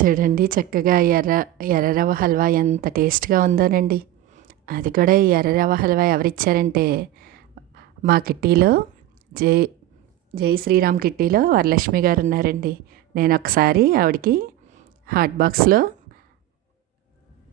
చూడండి చక్కగా ఎర్ర ఎర్ర రవ్వ హల్వా ఎంత టేస్ట్గా ఉందోనండి అది కూడా ఈ ఎర్ర రవ్వ హల్వా ఎవరిచ్చారంటే మా కిట్టీలో జై జై శ్రీరామ్ కిట్టీలో వరలక్ష్మి గారు ఉన్నారండి. నేను ఒకసారి ఆవిడకి హాట్ బాక్స్లో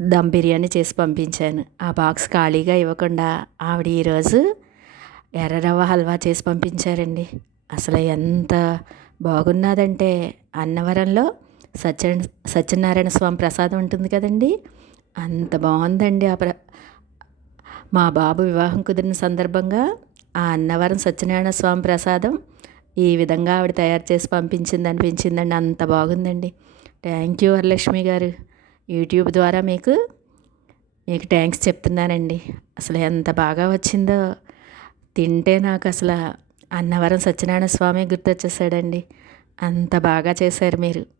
దమ్ బిర్యానీ చేసి పంపించాను. ఆ బాక్స్ ఖాళీగా ఇవ్వకుండా ఆవిడ ఈరోజు ఎర్ర రవ్వ హల్వా చేసి పంపించారండి. అసలు ఎంత బాగున్నదంటే అన్నవరంలో సత్య సత్యనారాయణ స్వామి ప్రసాదం ఉంటుంది కదండి? అంత బాగుందండి ఆ ప్ర మా బాబు వివాహం కుదిరిన సందర్భంగా ఆ అన్నవరం సత్యనారాయణ స్వామి ప్రసాదం ఈ విధంగా ఆవిడ తయారు చేసి పంపించింది అనిపించిందండి. అంత బాగుందండి. థ్యాంక్ యూ వరలక్ష్మి గారు. యూట్యూబ్ ద్వారా మీకు మీకు థ్యాంక్స్ చెప్తున్నానండి. అసలు ఎంత బాగా వచ్చిందో. తింటే నాకు అసలు అన్నవరం సత్యనారాయణ స్వామి గుర్తొచ్చేసాడండి. అంత బాగా చేశారు మీరు.